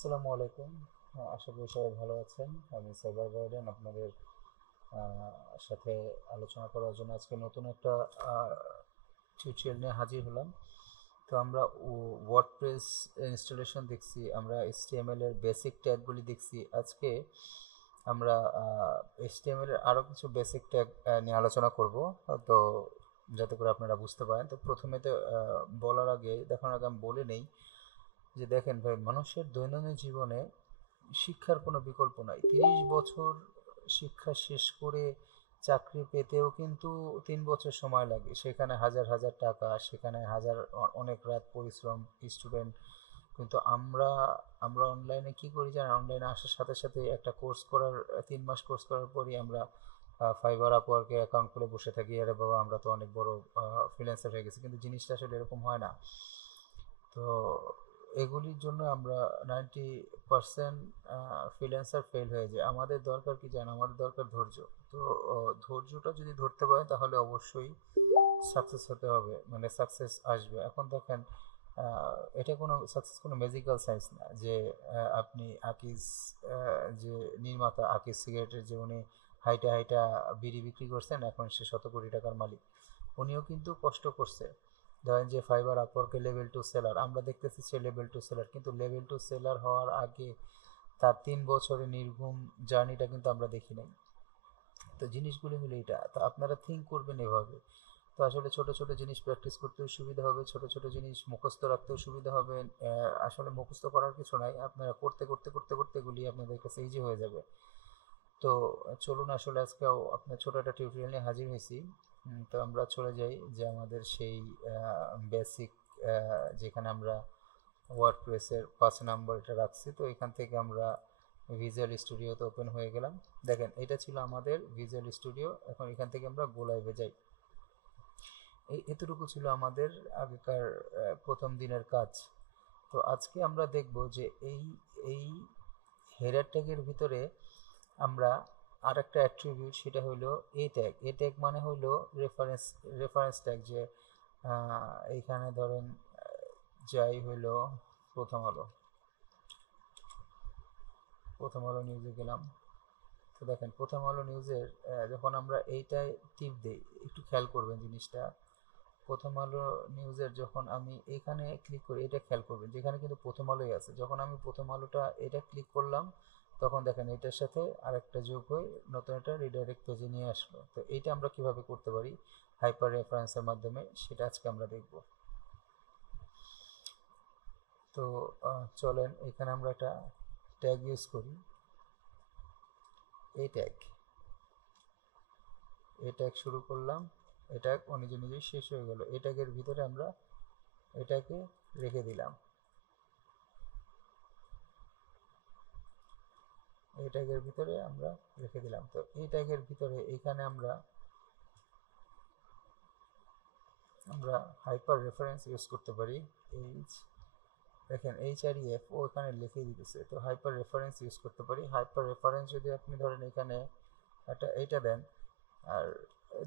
আসসালামু আলাইকুম। আশা করি সবাই ভালো আছেন। আমি সাইবার গার্ডেন আপনাদের সাথে আলোচনা করার জন্য আজকে নতুন একটা টিউটোরিয়াল নিয়ে হাজির হলাম। তো আমরা ওয়ার্ডপ্রেস ইনস্টলেশন দেখছি, আমরা এইচটিএমএল এর বেসিক ট্যাগগুলি দেখছি। আজকে আমরা এইচটিএমএল এর আরও কিছু বেসিক ট্যাগ নিয়ে আলোচনা করব। তো যাতে করে আপনারা বুঝতে পারেন, তো প্রথমে তো বলার আগে দেখানোর আগে আমি বলে নেই যে দেখেন ভাই, মানুষের দৈনন্দিন জীবনে শিক্ষার কোনো বিকল্প নাই। 30 বছর শিক্ষা শেষ করে চাকরি পেতেও কিন্তু 3 বছর সময় লাগে, সেখানে হাজার হাজার টাকা, সেখানে অনেক রাত পরিশ্রম স্টুডেন্ট। কিন্তু আমরা আমরা অনলাইনে কি করি জানেন? অনলাইনে আসার সাথে সাথে একটা কোর্স করার 3 মাস কোর্স করার পরই আমরা ফাইবার আপওয়ার্কে অ্যাকাউন্ট খুলে বসে থাকি, আরে বাবা আমরা তো অনেক বড় ফ্রিল্যান্সার হয়ে গেছি। কিন্তু জিনিসটা আসলে এরকম হয় না। তো এগুলির জন্য আমরা 90% ফ্রিল্যান্সার ফেল হয়ে যায়। আমাদের দরকার কি জানেন? আমাদের দরকার ধৈর্য। তো ধৈর্যটা যদি ধরতে পারেন তাহলে অবশ্যই সাকসেস হতে হবে, মানে সাকসেস আসবে। এখন দেখেন, এটা কোনো সাকসেস কোনো ম্যাজিক্যাল সায়েন্স না যে আপনি আকিজ, যে নির্মাতা আকিজ সিগারেটের, যে উনি হাইটা হাইটা বিড়ি বিক্রি করছেন, এখন সে শত কোটি টাকার মালিক। উনিও কিন্তু কষ্ট করছে। ধরেন যে ফাইবার আপওয়ার্কে লেভেল টু সেলার, আমরা দেখতেছি সে লেভেল টু সেলার, কিন্তু লেভেল টু সেলার হওয়ার আগে তার 3 বছরের নির্ঘুম জার্নিটা কিন্তু আমরা দেখি নাই। তো জিনিসগুলি হলো এটা। তো আপনারা থিঙ্ক করবেন এভাবে। তো আসলে ছোট ছোট জিনিস প্র্যাকটিস করতেও সুবিধা হবে, ছোট ছোট জিনিস মুখস্থ রাখতেও সুবিধা হবে। আসলে মুখস্থ করার কিছু নাই, আপনারা করতে করতে করতে করতে এগুলি আপনাদের কাছে ইজি হয়ে যাবে। তো চলুন, আসলে আজকেও আপনার ছোট একটা টিউটোরিয়াল নিয়ে হাজির হয়েছি। তো আমরা চলে যাই যে আমাদের সেই বেসিক, যেখানে আমরা ওয়ার্ডপ্রেসের 5 নম্বর এটা রাখছি। তো এখান থেকে আমরা ভিজুয়াল স্টুডিওতে ওপেন হয়ে গেলাম। দেখেন, এটা ছিল আমাদের ভিজুয়াল স্টুডিও। এখন এখান থেকে আমরা গো লাইভে যাই। এতটুকু ছিল আমাদের আগেকার প্রথম দিনের কাজ। তো আজকে আমরা দেখব যে এই হেডার ট্যাগের ভিতরে আমরা আর একটা অ্যাট্রিবিউট, সেটা হলো এ ট্যাগ। এ ট্যাগ মানে হলো রেফারেন্স রেফারেন্স ট্যাগ। যে এইখানে ধরেন যাই হলো প্রথম আলো, প্রথম আলো নিউজে গেলাম। তো দেখেন, প্রথম আলো নিউজের যখন আমরা এইটায় টিপ দিই, একটু খেয়াল করবেন জিনিসটা। প্রথম আলো নিউজের যখন আমি এখানে ক্লিক করি, এটা খেয়াল করবেন যেখানে কিন্তু প্রথম আলোই আছে। যখন আমি প্রথম আলোটা এটা ক্লিক করলাম, তখন দেখেন এটার সাথে আরেকটা যোগ হয়ে নতুন একটা রিডাইরেক্ট পেজে নিয়ে আসলো। তো এইটা আমরা কিভাবে করতে পারি হাইপার রেফারেন্সের মাধ্যমে, সেটা আজকে আমরা দেখব। তো চলেন এখানে আমরা একটা ট্যাগ ইউজ করি, এই ট্যাগ। এই ট্যাগ শুরু করলাম, এটা ও নিজে নিজেই শেষ হয়ে গেল। এই ট্যাগের ভিতরে আমরা এটাকে রেখে দিলাম, এই ট্যাগের ভিতরে আমরা রেখে দিলাম। তো এই ট্যাগের ভিতরে এখানে আমরা আমরা হাইপার রেফারেন্স ইউজ করতে পারি। এইচ, দেখেন এইচ আর এফ ও এখানে লিখে দিতেছে। তো হাইপার রেফারেন্স ইউজ করতে পারি। হাইপার রেফারেন্স যদি আপনি ধরেন এখানে একটা এইটা দেন, আর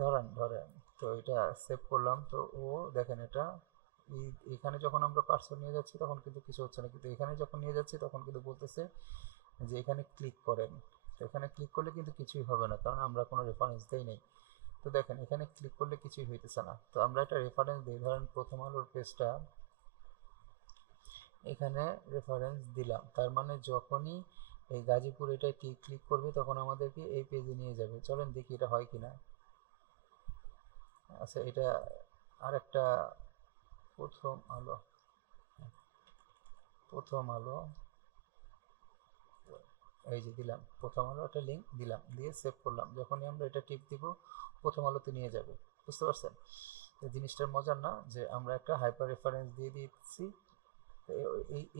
ধরেন ধরেন তো এটা সেভ করলাম। তো ও দেখেন এটা এখানে যখন আমরা পার্সন নিয়ে যাচ্ছি তখন কিন্তু কিছু হচ্ছে না, কিন্তু এখানে যখন নিয়ে যাচ্ছি তখন কিন্তু বলতেছে যে এখানে ক্লিক করেন। তো এখানে ক্লিক করলে কিন্তু কিছুই হবে না, কারণ আমরা কোনো রেফারেন্স দেই নাই। তো দেখেন এখানে ক্লিক করলে কিছুই হইতেছে না। তো আমরা একটা রেফারেন্স দিই, ধরেন প্রথম আলোর পেজটা, এখানে রেফারেন্স দিলাম। তার মানে যখনই এই গাজীপুর এটা ক্লিক করবে তখন আমাদেরকে এই পেজে নিয়ে যাবে। চলেন দেখি এটা হয় কিনা। আচ্ছা, এটা আরেকটা প্রথম আলো, প্রথম আলো, এই যে দিলাম প্রথম আলো, একটা লিঙ্ক দিলাম, দিয়ে সেভ করলাম। যখনই আমরা এটা টিপ দিব প্রথম আলোতে নিয়ে যাবে। বুঝতে পারছেন? এই জিনিসটার মজার না যে আমরা একটা হাইপার রেফারেন্স দিয়ে দিচ্ছি।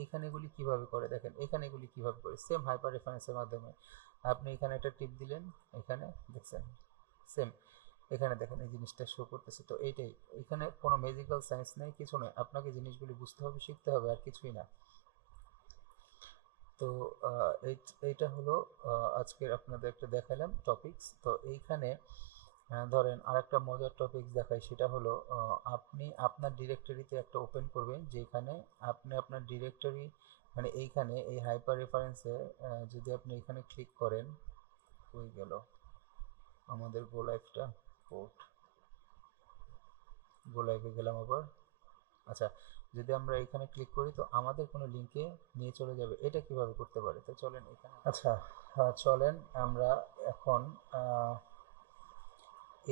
এইখানে এগুলি কিভাবে করে দেখেন, এখানে এগুলি কিভাবে করে সেম হাইপার রেফারেন্সের মাধ্যমে। আপনি এখানে একটা টিপ দিলেন, এখানে দেখছেন সেম, এখানে দেখেন এই জিনিসটা শো করতেছে। তো এইটাই, এখানে কোনো ম্যাজিক্যাল সায়েন্স নেই, কিছু নয়, আপনাকে জিনিসগুলি বুঝতে হবে, শিখতে হবে, আর কিছুই না। তো এইটা হলো আজকের আপনাদের একটা দেখালাম টপিকস। তো এইখানে ধরেন আরেকটা মজার টপিকস দেখাই, সেটা হলো আপনি আপনার ডিরেক্টরিতে একটা ওপেন করবেন, যেখানে আপনি আপনার ডিরেক্টরি মানে এইখানে এই হাইপার রেফারেন্সে যদি আপনি এখানে ক্লিক করেন, হয়ে গেল আমাদের গো লাইভটা, পোর্ট গো লাইভে গেলাম আবার। আচ্ছা, যদি আমরা এখানে ক্লিক করি তো আমাদের কোনো লিঙ্কে নিয়ে চলে যাবে। এটা কিভাবে করতে পারে? তো চলেন এখানে, আচ্ছা চলেন আমরা এখন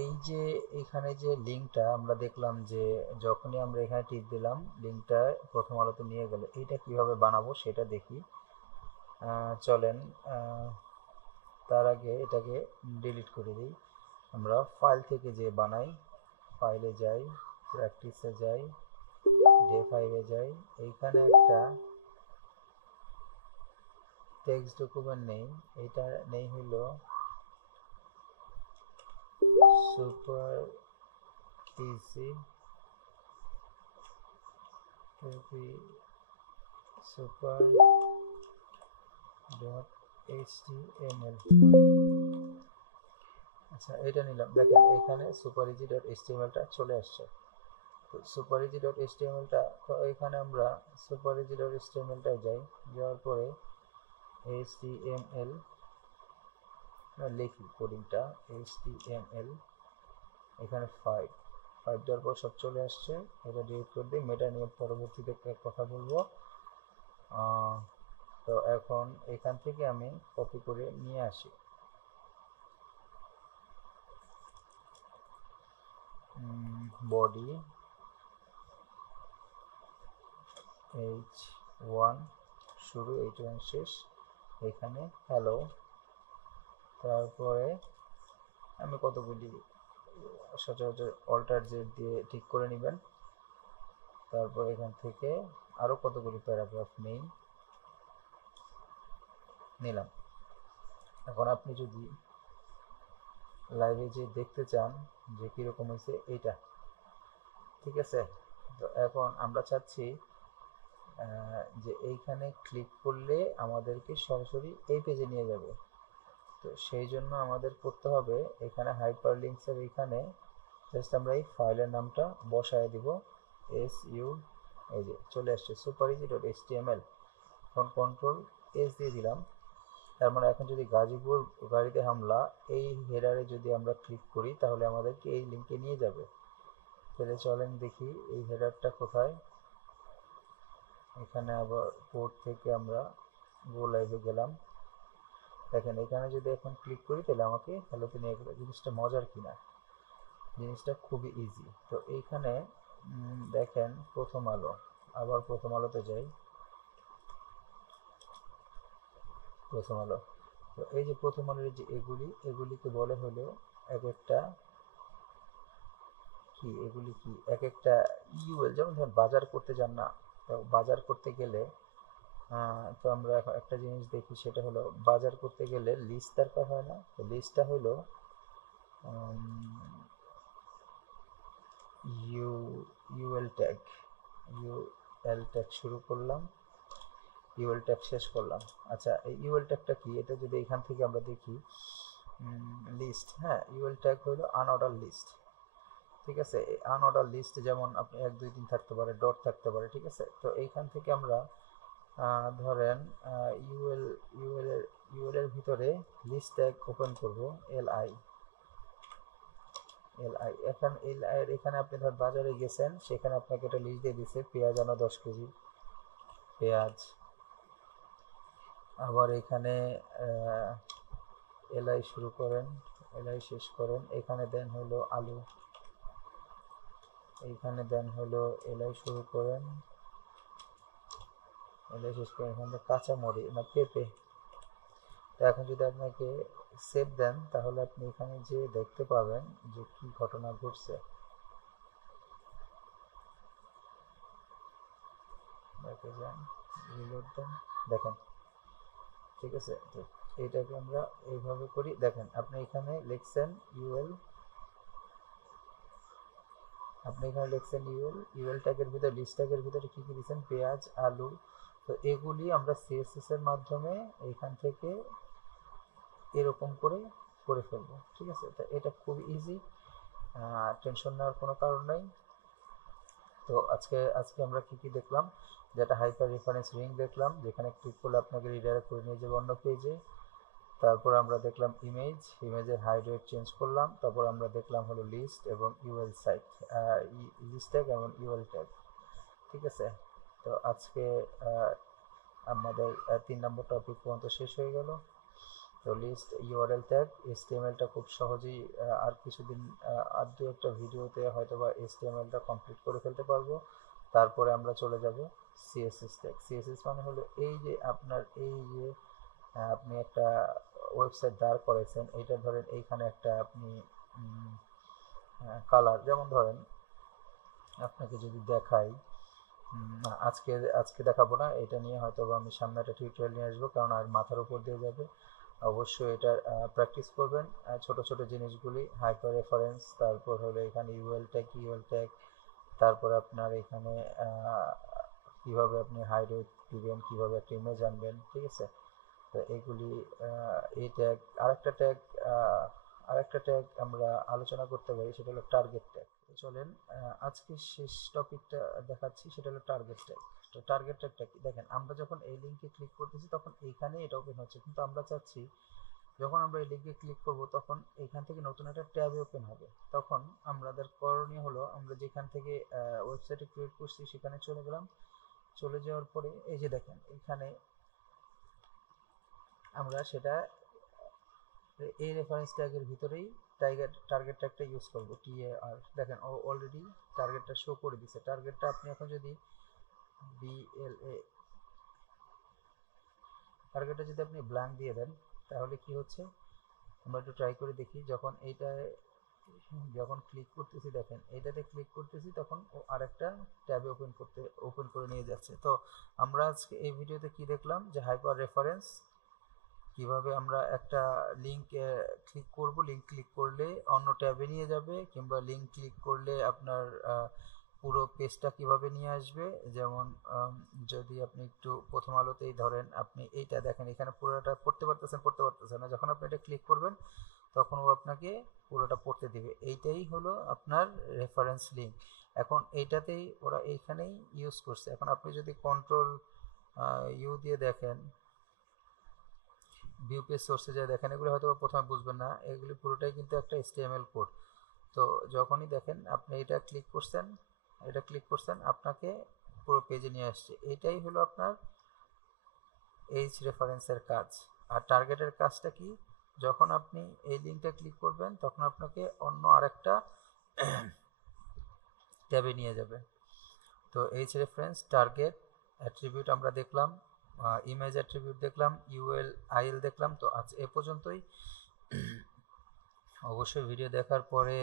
এই যে এখানে যে লিঙ্কটা আমরা দেখলাম যে যখনই আমরা এখানে টিপ দিলাম লিঙ্কটা প্রথম আলোতে নিয়ে গেল, এটা কিভাবে বানাবো সেটা দেখি। চলেন তার আগে এটাকে ডিলিট করে দিই। আমরা ফাইল থেকে যে বানাই, ফাইলে যাই, প্র্যাকটিসে যাই, ডে 5-এ যাই, এইখানে একটা টেক্সট ডকুমেন্ট নেই, এটা নেই হলো super easy super dot HTML. আচ্ছা, এটা নিলাম। দেখেন এখানে সুপার ইজি ডট এইচটিএমএলটা চলে আসছে। তো সুপার ইজি ডট এইচটিএমএলটা, তো এখানে আমরা সুপার ইজি ডট এইচটিএমএলটায় যাই, যাওয়ার পরে এইচটিএমএল লিখি কোডিংটা, এইচটিএমএল এখানে 5 দেওয়ার পর সব চলে আসছে। এটা ডিলিট করে দিই, মেটা নিয়ে পরবর্তীতে কথা বলবো। তো এখন এখান থেকে আমি কপি করে নিয়ে আসি, বডি H1 শুরু, H1 শেষ, এখানে হ্যালো, তারপরে আমি কতগুলি সচরাচর অল্টার জেড দিয়ে ঠিক করে নেবেন। তারপর এখান থেকে আরও কতগুলি প্যারাগ্রাফ নিলাম। এখন আপনি যদি লাইভে যে দেখতে চান যে কীরকম হয়েছে এইটা, ঠিক আছে। তো এখন আমরা চাচ্ছি যে এইখানে ক্লিক করলে আমাদেরকে সরাসরি এই পেজে নিয়ে যাবে। তো সেই জন্য আমাদের করতে হবে এখানে হাইপার লিঙ্কসের এখানে জাস্ট আমরা এই ফাইলের নামটা বসায় দিব, SU, এই যে চলে আসছে সুপার ইজি ডট এইচটিএমএল। এখন কন্ট্রোল S দিয়ে দিলাম। তার মানে এখন যদি গাজীপুর গাড়িতে হামলা এই হেডারে যদি আমরা ক্লিক করি তাহলে আমাদেরকে এই লিঙ্কে নিয়ে যাবে। তাহলে চলেন দেখি এই হেডারটা কোথায়। এখানে আবার পোর্ট থেকে আমরা গো লাইভে গেলাম। দেখেন এখানে যদি এখন ক্লিক করি তাহলে আমাকে হ্যালোতে নিয়ে গেল। জিনিসটা মজার কিনা, জিনিসটা খুবই ইজি। তো এইখানে দেখেন প্রথম আলো, আবার প্রথম আলোতে যাই, প্রথম আলো। তো এই যে প্রথম আলোর যে এগুলিকে বলে হলো এক একটা কি, এগুলি কি এক একটা ইউএল। যেমন ধর বাজার করতে যান না, তো বাজার করতে গেলে তো আমরা এখন একটা জিনিস দেখি, সেটা হলো বাজার করতে গেলে লিস্ট দরকার হয় না। তো লিস্টটা হলো ইউএল ট্যাগ, ইউএল ট্যাগ শুরু করলাম, ইউএল ট্যাগ শেষ করলাম। আচ্ছা, এই ইউএল ট্যাগটা কি? এটা যদি এখান থেকে আমরা দেখি লিস্ট, হ্যাঁ ইউএল ট্যাগ হলো আনঅর্ডার লিস্ট, ঠিক আছে। এই আনঅর্ডার লিস্ট যেমন আপনি 1 2 3 থাকতে পারে, ডট থাকতে পারে, ঠিক আছে। তো এইখান থেকে আমরা ধরেন ইউএল এর ভিতরে লিস্ট ট্যাগ ওপেন করব, এলআই। এখন এলআই এর এখানে আপনি ধর বাজারে গেছেন, সেখানে আপনাকে একটা লিস্ট দিয়ে দিছে, পেঁয়াজ আনো 10 কেজি পেঁয়াজ। আবার এখানে এলআই শুরু করেন, এলআই শেষ করেন, এখানে দেন হলো আলু, এইখানে দেন হলো এলআই শুরু করেন, এলআই শেষ করেন, এখানে কাঁচামরি না পেঁপে। তো এখন যদি আপনাকে সেভ দেন তাহলে আপনি এখানে যে দেখতে পাবেন যে কি ঘটনা ঘটছে। দেখে যান, রিলোড দেন, দেখেন, ঠিক আছে। তো এইটাকে আমরা এইভাবে করি। দেখেন আপনি এখানে লিখছেন ইউএল, আপনি এখানে লিখছেন ইউএল ট্যাগের ভিতরে, লিস্ট ট্যাগের ভিতরে কি কি দিচ্ছেন, পেঁয়াজ আলু। তো এগুলি আমরা সিএসএস এর মাধ্যমে এখান থেকে এরকম করে করে ফেলবো, ঠিক আছে। তো এটা খুব ইজি, টেনশন নেওয়ার কোনো কারণ নেই। তো আজকে আমরা কি দেখলাম, যেটা হাইপার রেফারেন্স রিং দেখলাম, যেখানে ক্লিক করলে আপনাকে রিডাইরেক্ট করে নিয়ে যাবে অন্য পেজে। তারপর আমরা দেখলাম ইমেজের হাইড রেট চেঞ্জ করলাম। তারপর আমরা দেখলাম হলো লিস্ট এবং ইউএল সাইট, লিস্ট ট্যাগ এবং ইউএল ট্যাগ। ঠিক আছে, তো আজকে আমাদের 3 নম্বর টপিক পর্যন্ত শেষ হয়ে গেল। তো লিস্ট, ইউআরএল ট্যাগ, এইচটিএমএলটা খুব সহজেই আর কিছুদিন আর দু একটা ভিডিওতে হয়তো বা এইচটিএমএলটা কমপ্লিট করে ফেলতে পারবো। তারপরে আমরা চলে যাব সিএসএস ট্যাগ। সিএসএস মানে হলো এই যে আপনার এই যে আপনি একটা ওয়েবসাইট দাঁড় করেছেন, এইটা ধরেন এইখানে একটা আপনি কালার, যেমন ধরেন আপনাকে যদি দেখাই, না আজকে আজকে দেখাবো না, এটা নিয়ে হয়তো আমি সামনে একটা টিউটোরিয়াল নিয়ে আসবো, কারণ আর মাথার উপর দিয়ে যাবে। অবশ্যই এটা প্র্যাকটিস করবেন, ছোট ছোট জিনিসগুলি, হাইপার রেফারেন্স, তারপর হলো এখানে ইউএল ট্যাগ, তারপর আপনার এখানে কিভাবে আপনি হাইড দিবেন, কিভাবে একটা ইমেজ আনবেন। ঠিক আছে, তো এইগুলি এই ট্যাগ। আরেকটা ট্যাগ আমরা আলোচনা করতে পারি, সেটা হলো টার্গেট ট্যাগ। চলেন আজকে শেষ টপিকটা দেখাচ্ছি, সেটা হলো টার্গেট ট্যাগ। তো টার্গেট ট্যাগটা কি, দেখেন আমরা যখন এই লিঙ্কে ক্লিক করতেছি তখন এইখানে এটা ওপেন হচ্ছে, কিন্তু আমরা চাচ্ছি যখন আমরা এই লিঙ্কে ক্লিক করব তখন এইখান থেকে নতুন একটা ট্যাবে ওপেন হবে। তখন আমাদের করণীয় হলো, আমরা যেখান থেকে ওয়েবসাইটে ক্রিয়েট করছি সেখানে চলে গেলাম। চলে যাওয়ার পরে এই যে দেখেন এখানে আমরা সেটা এই রেফারেন্স ট্যাগের ভিতরেই টার্গেট ট্যাগটা ইউজ করব, টিএআর। দেখেন ও অলরেডি টার্গেটটা শো করে দিছে। টার্গেটটা আপনি এখন যদি বিএলএ টার্গেটটা যদি আপনি ব্ল্যাঙ্ক দিয়ে দেন তাহলে কি হচ্ছে, আমরা একটু ট্রাই করে দেখি। যখন ক্লিক করতেছি, দেখেন এইটাতে ক্লিক করতেছি তখন ও আরেকটা ট্যাবে ওপেন করে নিয়ে যাচ্ছে। তো আমরা আজকে এই ভিডিওতে কি দেখলাম, যে হাইপার রেফারেন্স কিভাবে আমরা একটা লিঙ্ক ক্লিক করব, লিঙ্ক ক্লিক করলে অন্য ট্যাবে নিয়ে যাবে, কিংবা লিঙ্ক ক্লিক করলে আপনার পুরো পেজটা কিভাবে নিয়ে আসবে। যেমন যদি আপনি একটু প্রথম আলোতেই ধরেন, আপনি এইটা দেখেন এখানে পুরোটা পড়তে পারতেছেন না, যখন আপনি এটা ক্লিক করবেন তখন ও আপনাকে পুরোটা পড়তে দিবে। এইটাই হলো আপনার রেফারেন্স লিঙ্ক। এখন এইটাতেই ওরা এইখানেই ইউজ করছে। এখন আপনি যদি কন্ট্রোল ইউ দিয়ে দেখেন, ভিউ পেজ সোর্সে যায় দেখেন, এগুলো হয়তো প্রথমে বুঝবেন না, এগুলি পুরোটাই কিন্তু একটা HTML কোড। তো যখনই দেখেন আপনি এটা ক্লিক করছেন আপনাকে পুরো পেজে নিয়ে আসছে। এটাই হলো আপনার এইচ রেফারেন্সের কাজ। আর টার্গেটের কাজটা কি, যখন আপনি এই লিঙ্কটা ক্লিক করবেন তখন আপনাকে অন্য আরেকটা ট্যাবে নিয়ে যাবে। তো এইচ রেফারেন্স, টার্গেট, অ্যাট্রিবিউট আমরা দেখলাম, ইমেজ অ্যাট্রিবিউট দেখলাম, ইউএল আইএল দেখলাম। তো আজ এ পর্যন্তই। অবশ্যই ভিডিও দেখার পরে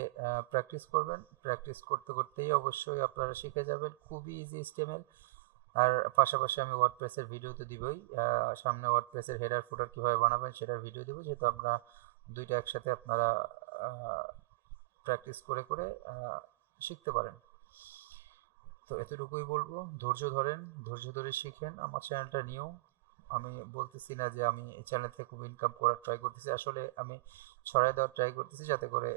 প্র্যাকটিস করবেন, প্র্যাকটিস করতে করতেই অবশ্যই আপনারা শিখে যাবেন। খুবই ইজি HTML। আর পাশাপাশি আমি ওয়ার্ডপ্রেসের ভিডিও তো দিবই, সামনে ওয়ার্ডপ্রেসের হেডার ফুটার কীভাবে বানাবেন সেটার ভিডিও দেবো, যেহেতু আমরা দুইটা একসাথে আপনারা প্র্যাকটিস করে করে শিখতে পারেন। তো এতটুকুই বলবো, ধৈর্য ধরেন, ধৈর্য ধরে শিখেন। আমার চ্যানেলটা নিয়েও আমি বলতেছি না যে আমি এই চ্যানেল থেকে খুব ইনকাম করার ট্রাই করতেছি, আসলে আমি ছড়াই দেওয়ার ট্রাই করতেছি, যাতে করে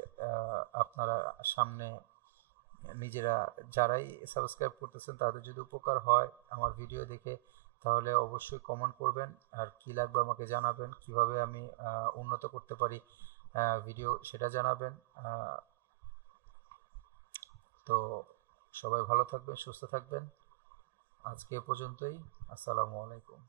আপনারা সামনে নিজেরা যারাই সাবস্ক্রাইব করতেছেন তাদের যদি উপকার হয় আমার ভিডিও দেখে, তাহলে অবশ্যই কমেন্ট করবেন, আর কি লাগবে আমাকে জানাবেন, কিভাবে আমি উন্নত করতে পারি ভিডিও সেটা জানাবেন। তো সবাই ভালো থাকবেন, সুস্থ থাকবেন। আজকে এ পর্যন্তই। আসসালামু আলাইকুম।